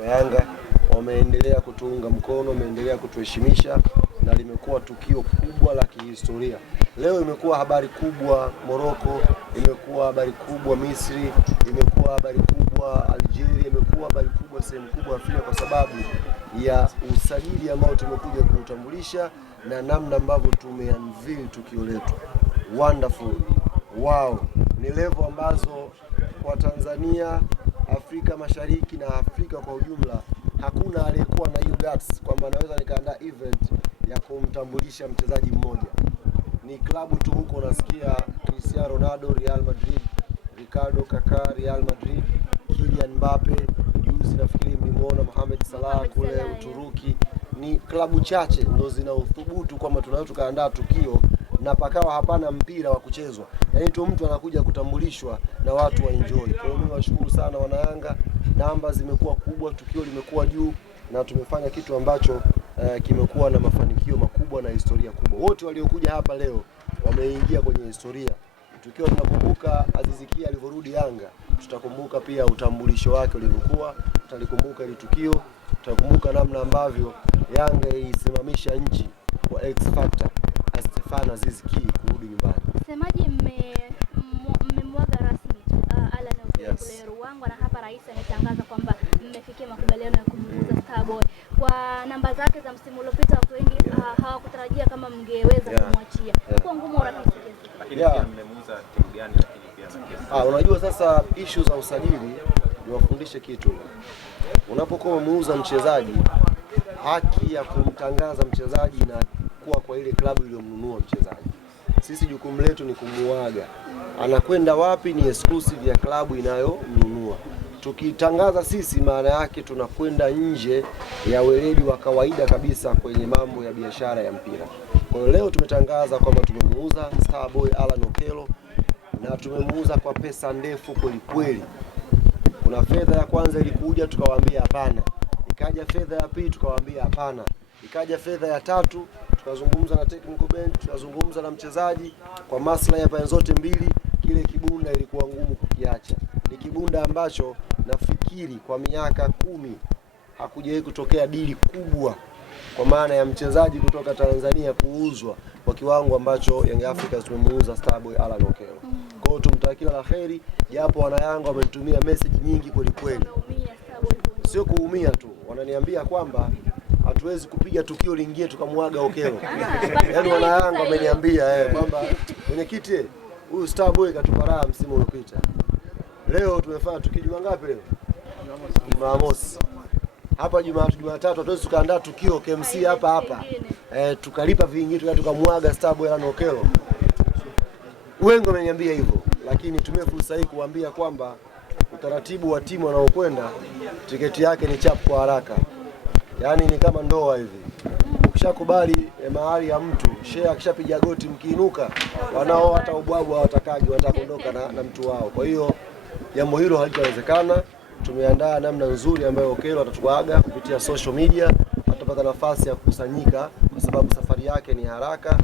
wa Yanga wameendelea kutuunga mkono, wameendelea kutuheshimisha na limekuwa tukio kubwa la kihistoria. Leo imekuwa habari kubwa Morocco, imekuwa habari kubwa Misri, imekuwa habari kubwa Algeria, imekuwa habari kubwa sehemu kubwa Afrika kwa sababu ya usajili ambao tumekuja kuutambulisha na namna ambavyo tumeunveil tukio letu. Wonderful. Wow. Ni level ambazo kwa Tanzania, Afrika Mashariki na Afrika kwa ujumla hakuna aliyekuwa na hiyo guts kwamba naweza nikaandaa event ya kumtambulisha mchezaji mmoja. Ni klabu tu huko unasikia Cristiano Ronaldo Real Madrid, Ricardo Kaká Real Madrid, Kylian Mbappe, juzi nafikiri mlimuona Mohamed Salah kule Uturuki. Ni klabu chache ndio zina uthubutu kwamba tunaweza tukaandaa tukio na pakawa hapana mpira wa kuchezwa. Yaani tu mtu anakuja kutambulishwa na watu wa enjoy. Kwa hiyo mimi washukuru sana wana Yanga, namba zimekuwa kubwa, tukio limekuwa juu na tumefanya kitu ambacho kimekuwa na mafanikio makubwa na historia kubwa. Wote waliokuja hapa leo wameingia kwenye historia. Tukiwa tunakumbuka Aziz Ki alivyorudi Yanga, tutakumbuka pia utambulisho wake ulivyokuwa, tutalikumbuka ile tukio, tutakumbuka namna ambavyo Yanga ilisimamisha nchi kwa X Factor Stefan Aziz Ki kurudi nyumbani. Semaji mmemwaga rasmi Alan Okello kule Ruangwa na hapa rais ametangaza kwamba mmefikia makubaliano ya kumuuza Starboy. Kwa namba zake za msimu uliopita watu wengi hawakutarajia kama mngeweza kumwachia. Kwa ngumu rahisi kiasi. Lakini pia mmemuuza timu gani lakini pia na kesi. Unajua sasa issue za usajili niwafundishe kitu. Unapokuwa umuuza mchezaji, haki ya kumtangaza mchezaji na kuwa kwa ile klabu iliyomnunua mchezaji. Sisi jukumu letu ni kumuaga. Anakwenda wapi ni exclusive ya klabu inayomnunua. Tukitangaza sisi maana yake tunakwenda nje ya weledi wa kawaida kabisa kwenye mambo ya biashara ya mpira. Kwa hiyo leo tumetangaza kwamba tumemuuza Starboy Alan Okello na tumemuuza kwa pesa ndefu kweli kweli. Kuna fedha ya kwanza ilikuja tukawaambia hapana. Ikaja fedha ya pili tukawaambia hapana. Ikaja fedha ya tatu tukazungumza na technical bench, tukazungumza na mchezaji kwa maslahi ya pande zote mbili. Kile kibunda ilikuwa ngumu kukiacha. Ni kibunda ambacho nafikiri kwa miaka 10 hakujawahi kutokea dili kubwa kwa maana ya mchezaji kutoka Tanzania kuuzwa kwa kiwango ambacho Young Africans tumemuuza Starboy Alan Okello. Kwa hiyo tumtakia la kheri, japo wana Yanga wamenitumia message nyingi kweli kweli. Sio kuumia tu, wananiambia kwamba hatuwezi kupiga tukio lingine tukamwaga Okello. Yaani wana Yanga wameniambia kwamba mwenyekiti huyu Starboy katupa raha msimu uliopita. Leo tumefanya tukio Jumangapi leo? Jumamosi. Hapa Jumatatu hatuwezi tukaandaa tukio KMC hapa. Tukalipa vingine tukamwaga Starboy Alan Okello. Wengi wameniambia hivyo, lakini tumie fursa hii kuambia kwamba utaratibu wa timu wanaokwenda tiketi yake ni chap kwa haraka. Yaani ni kama ndoa hivi. Ukishakubali mahali ya mtu, share akishapiga goti mkiinuka, wanao hata ubwabu hawatakaji, watakondoka na mtu wao. Kwa hiyo jambo hilo halitawezekana. Tumeandaa namna nzuri ambayo Okello atatuaga kupitia social media, atapata nafasi ya kukusanyika kwa sababu safari yake ni haraka.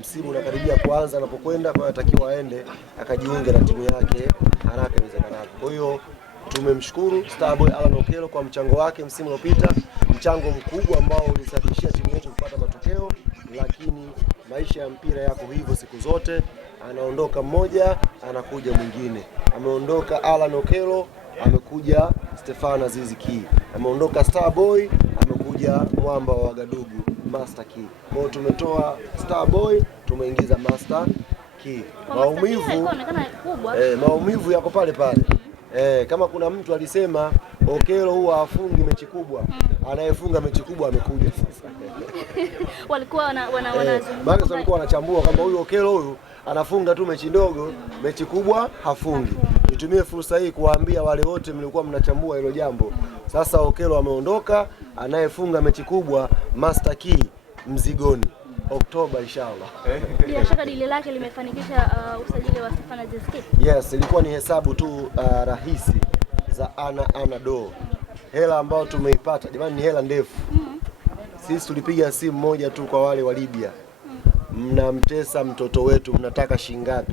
Msimu unakaribia kuanza anapokwenda, kwa hiyo atakiwa aende akajiunge na timu yake haraka iwezekanavyo. Kwa hiyo tumemshukuru Starboy Alan Okello kwa mchango wake msimu uliopita, mchango mkubwa ambao ulisababishia timu yetu kupata matokeo, lakini maisha ya mpira yako hivyo siku zote, anaondoka mmoja, anakuja mwingine. Ameondoka Alan Okello, amekuja Stefan Aziz Ki. Ameondoka Starboy, amekuja mwamba wa Wagadugu Master Ki. Kwa hiyo tumetoa Starboy, tumeingiza Master Ki. Maumivu yako pale pale. Kama kuna mtu alisema Okello huwa hafungi mechi kubwa, anayefunga mechi kubwa amekuja sasa. Walikuwa wanazungumza. Walikuwa wanachambua kama huyu Okello huyu anafunga tu mechi ndogo, mechi kubwa hafungi. Nitumie fursa hii kuwaambia wale wote mlikuwa mnachambua hilo jambo. Sasa Okello ameondoka, anayefunga mechi kubwa Master Ki mzigoni. Oktoba inshallah. Bila shaka dili lake limefanikisha usajili wa Stefan Aziz Ki. Yes, ilikuwa ni hesabu tu rahisi za ana do. Hela ambayo tumeipata, jamani ni hela ndefu. Sisi tulipiga simu moja tu kwa wale wa Libya. Mnamtesa mtoto wetu, mnataka shingapi?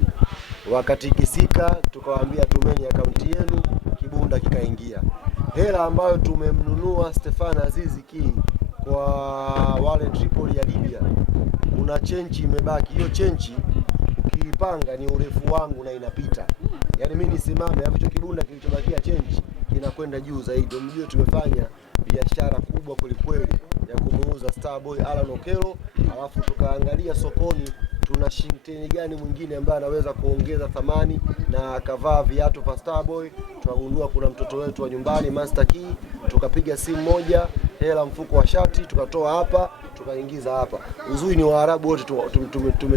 Wakati kisika tukawaambia tumeni akaunti yenu, kibunda kikaingia. hela ambayo tumemnunua Stefan Aziz Ki kwa wale Tripoli ya Libya, kuna chenchi imebaki. Hiyo chenchi ukiipanga ni urefu wangu na inapita, yaani mimi nisimame hapo, hicho kibunda kilichobakia chenchi kinakwenda juu zaidi. Mjue tumefanya biashara kubwa kwelikweli ya kumuuza Starboy Alan Okello, alafu tukaangalia sokoni tuna shinteni gani mwingine ambaye anaweza kuongeza thamani na akavaa viatu vya Starboy. Tukagundua kuna mtoto wetu wa nyumbani Master Key, tukapiga simu moja, hela mfuko wa shati tukatoa hapa tukaingiza hapa. Uzuri ni Waarabu wote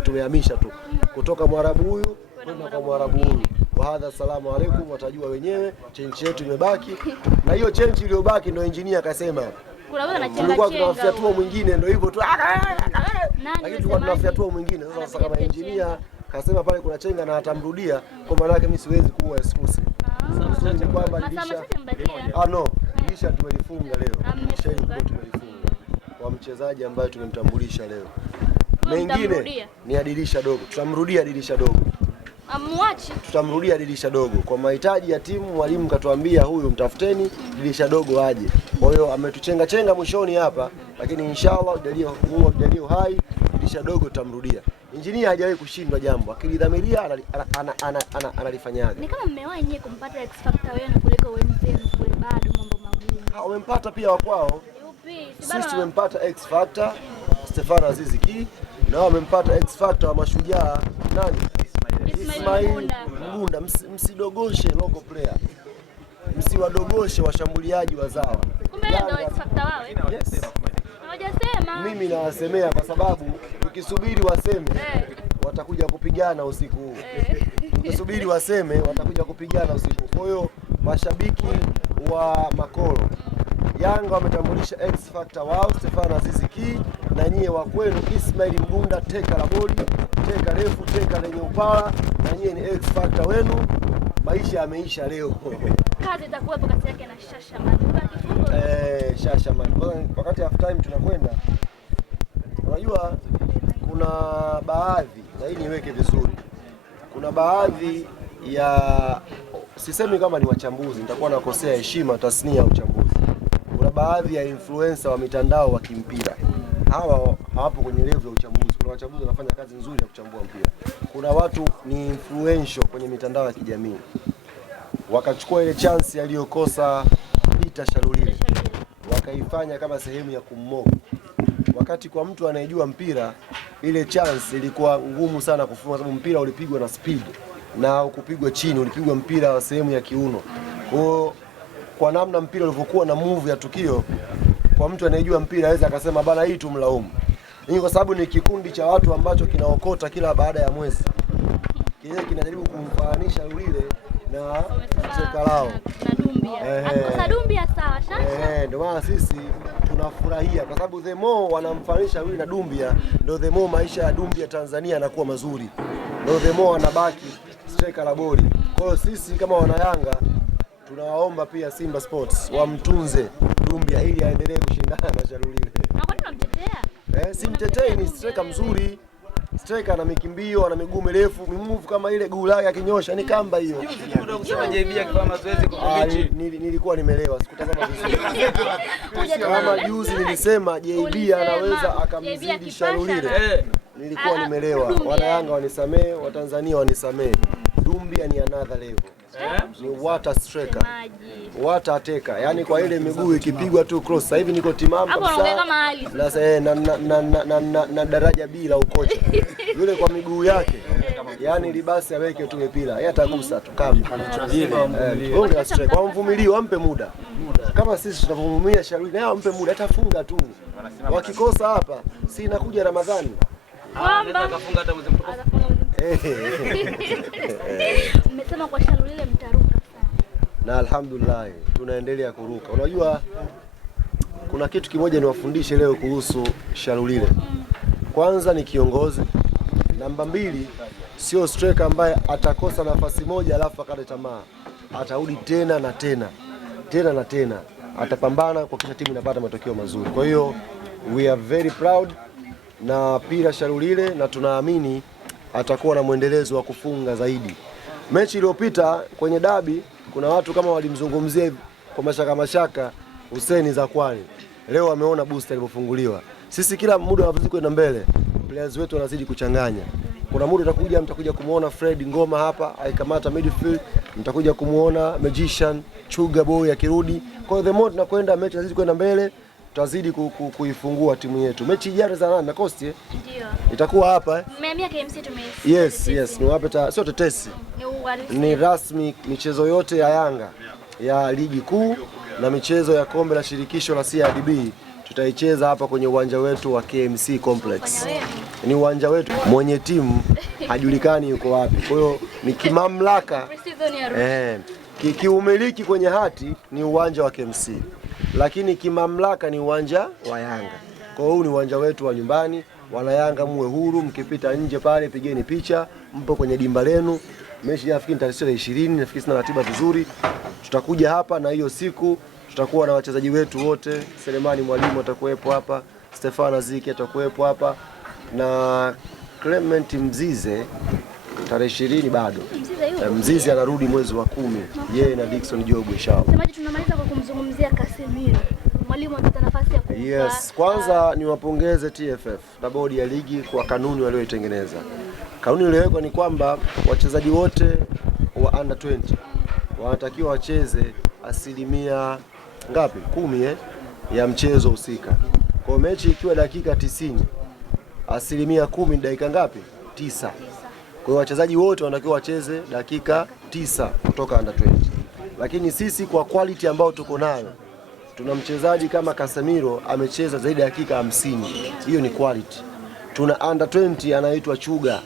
tumehamisha tu kutoka Mwarabu huyu kwenda kwa Mwarabu huyu. Wahadha, salamu alaykum, watajua wenyewe. Chenchi yetu imebaki, na hiyo chenchi iliyobaki ndio engineer akasema tulikuwa tunafyatua mwingine, ndio hivyo tu, lakini tulikuwa tunafyatua mwingine. Sasa kama engineer kasema pale kuna chenga na atamrudia, kwa maana yake mimi siwezi kuwa exclusive. Sasa ni kwamba dirisha tumelifunga leo, dirisha hili tumelifunga kwa mchezaji ambaye tumemtambulisha leo. Mengine ni dirisha dogo, tutamrudia dirisha dogo. Tutamrudia dirisha dogo kwa mahitaji ya timu. Mwalimu katuambia huyu mtafuteni dirisha dogo aje. Kwa hiyo ametuchenga mwishoni hapa, lakini inshallah Mungu hai, dirisha dogo tutamrudia. Injinia hajawahi kushindwa jambo, akilidhamiria analifanyaga. Ni kama mmewahi nyie kumpata X Factor wenu kuliko wenzenu kule, bado mambo magumu. Wamempata pia wakwao. Sisi tumempata X Factor Stefan Aziz Ki, na wamempata X Factor wa Mashujaa nani? Ismail Mgunda. Msidogoshe local player, msiwadogoshe washambuliaji wazawa. Kumbe ndio X Factor wawe? Yes. Hawajasema. Mimi nawasemea kwa sababu tukisubiri waseme watakuja kupigana usiku huu. Tukisubiri waseme watakuja kupigana usiku. Kwa hiyo mashabiki wa Makolo, Yanga wametambulisha X Factor wao Stefan Aziz Ki, na nyie wa kwenu Ismail Mgunda, teka la boli, teka refu, teka lenye upara, na nyie ni X Factor wenu. Maisha yameisha leo. Kazi itakuwepo kati yake na Shashaman. Shashaman. Wakati half time tunakwenda, unajua kuna baadhi, na hii niweke vizuri, kuna baadhi ya, sisemi kama ni wachambuzi, nitakuwa nakosea heshima tasnia ya uchambuzi. Kuna baadhi ya influencer wa mitandao wa kimpira, hawa hawapo kwenye level ya uchambuzi. Kuna wachambuzi wanafanya kazi nzuri ya kuchambua mpira. Kuna watu ni influential kwenye mitandao ya kijamii, wakachukua ile chance aliyokosa Peter Shalulile wakaifanya kama sehemu ya kummock, wakati kwa mtu anayejua mpira ile chance ilikuwa ngumu sana kufunga, sababu mpira ulipigwa na speed na ukupigwa chini, ulipigwa mpira wa sehemu ya kiuno. Kwa namna mpira ulivyokuwa na move ya tukio, kwa mtu anayejua mpira aweza akasema bana hii tumlaumu. Hii kwa sababu ni kikundi cha watu ambacho kinaokota kila baada ya mwezi, kile kinajaribu kumfananisha Lulile na cheka lao na Dumbia. Akikosa Dumbia sawa Shasha. Ndio maana sisi tunafurahia kwa sababu the more wanamfanisha Lulile na Dumbia, ndio the more maisha ya Dumbia Tanzania yanakuwa mazuri, ndio the more anabaki striker la boli. Kwa hiyo sisi kama wana Yanga tunawaomba pia Simba Sports wamtunze Dumbia ili aendelee kushindana na Shalulile. Na kwa nini unamtetea? Si mtetei, ni striker mzuri. Striker ana mikimbio, ana miguu mirefu, move kama ile guu lake akinyosha ni kamba hiyo. Nilikuwa nimelewa, sikutazama vizuri. Kama juzi nilisema JB anaweza akamzidi Shalulile. Nilikuwa nimelewa. Wana Yanga wanisamee, Watanzania wanisamee. Dumbia ni another level. Ni water striker, water attacker, yani kwa ile miguu ikipigwa tu cross. Sasa hivi niko timamu kabisa na daraja bila ukocha yule kwa miguu yake, yani libasi aweke tu mpira, yeye atagusa tu kama ile striker. Wamvumilie, wampe muda kama sisi tunavumumia Shalulile, naye wampe muda, atafunga tu. Wakikosa hapa si inakuja Ramadhani kwamba akafunga hata mwezi mtukufu. Mmesema kwa Shalulile mtaruka sana. Na alhamdulillah tunaendelea kuruka. Unajua kuna kitu kimoja niwafundishe leo kuhusu Shalulile. Kwanza ni kiongozi. Namba 2 sio striker ambaye atakosa nafasi moja alafu akate tamaa. Atarudi tena na tena. Tena na tena. Atapambana kwa kila timu inapata matokeo mazuri. Kwa hiyo we are very proud na pira Shalulile, na tunaamini atakuwa na mwendelezo wa kufunga zaidi. Mechi iliyopita kwenye dabi kuna watu kama walimzungumzia kwa mashaka Hussein Zakwani leo wameona booster ilipofunguliwa. Sisi kila muda tunazidi kwenda mbele, players wetu wanazidi kuchanganya. Kuna muda mtakuja kumuona Fred Ngoma hapa aikamata midfield, mtakuja kumuona Magician Chuga Boy akirudi. Kwa hiyo the more tunakwenda mechi inazidi kwenda mbele, tutazidi kuifungua timu yetu. Mechi ijayo za nani na Coast Ndio. itakuwa hapa Mmeambia KMC tumesikia. Yes, ni wape sio tetesi. Ni rasmi michezo yote ya Yanga ya ligi kuu na michezo ya kombe la shirikisho la CRDB tutaicheza hapa kwenye uwanja wetu wa KMC Complex. Ni uwanja wetu, mwenye timu hajulikani yuko wapi. Kwa hiyo ni kimamlaka kiumiliki kwenye hati ni uwanja wa KMC, lakini kimamlaka ni uwanja wa Yanga. Kwa hiyo huu ni uwanja wetu wa nyumbani. Wana Yanga muwe huru, mkipita nje pale pigeni picha, mpo kwenye dimba lenu. Mechi nafikiri tarehe 20, nafikiri sina ratiba vizuri. Tutakuja hapa na hiyo siku tutakuwa na wachezaji wetu wote. Selemani Mwalimu atakuwepo hapa, Stefano Ziki atakuwepo hapa na Clement Mzize tarehe 20 bado. Mzize anarudi mwezi wa 10. Yeye na Dickson Jobu inshallah. Semaji tunamaliza kwa kumzungumzia Casemiro. Mwalimu apata nafasi ya kumpa. Yes, kwanza niwapongeze TFF na bodi ya ligi kwa kanuni walioitengeneza. Kanuni iliyowekwa ni kwamba wachezaji wote wa under 20 wanatakiwa wacheze asilimia ngapi? 10 ya mchezo husika. Kwa mechi ikiwa dakika 90, asilimia 10 dakika ngapi? 9. Kwa hiyo wachezaji wote wanatakiwa wacheze dakika 9 kutoka under 20. Lakini sisi kwa quality ambayo tuko nayo, tuna mchezaji kama Casemiro amecheza zaidi ya dakika 50. Hiyo ni quality. Tuna under 20 anaitwa Chuga,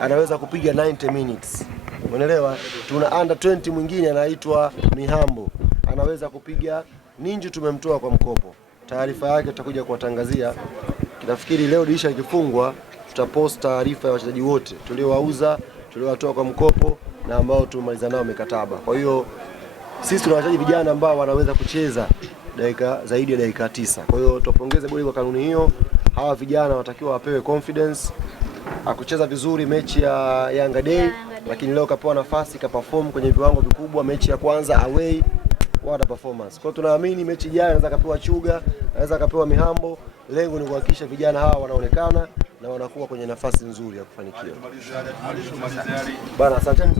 anaweza kupiga 90 minutes. Umeelewa? Tuna under 20 mwingine anaitwa Mihambo, anaweza kupiga. Ninju tumemtoa kwa mkopo, taarifa yake tutakuja kuwatangazia. Nafikiri leo dirisha likifungwa tutapost taarifa ya wachezaji wote tuliowauza, tuliowatoa kwa mkopo na ambao tumemaliza nao mikataba. Kwa hiyo sisi tuna wachezaji vijana ambao wanaweza kucheza zaidi ya dakika 9. Kwa hiyo tupongeze bodi kwa kanuni hiyo. Hawa vijana wanatakiwa wapewe confidence akucheza vizuri mechi ya Yanga Day, lakini leo kapewa nafasi kaperform kwenye viwango vikubwa. Mechi ya kwanza away what a performance. Kwa hiyo tunaamini mechi ijayo anaweza kapewa Chuga, anaweza kapewa Mihambo. Lengo ni kuhakikisha vijana hawa wanaonekana na wanakuwa kwenye nafasi nzuri ya kufanikiwa. Bana, asanteni.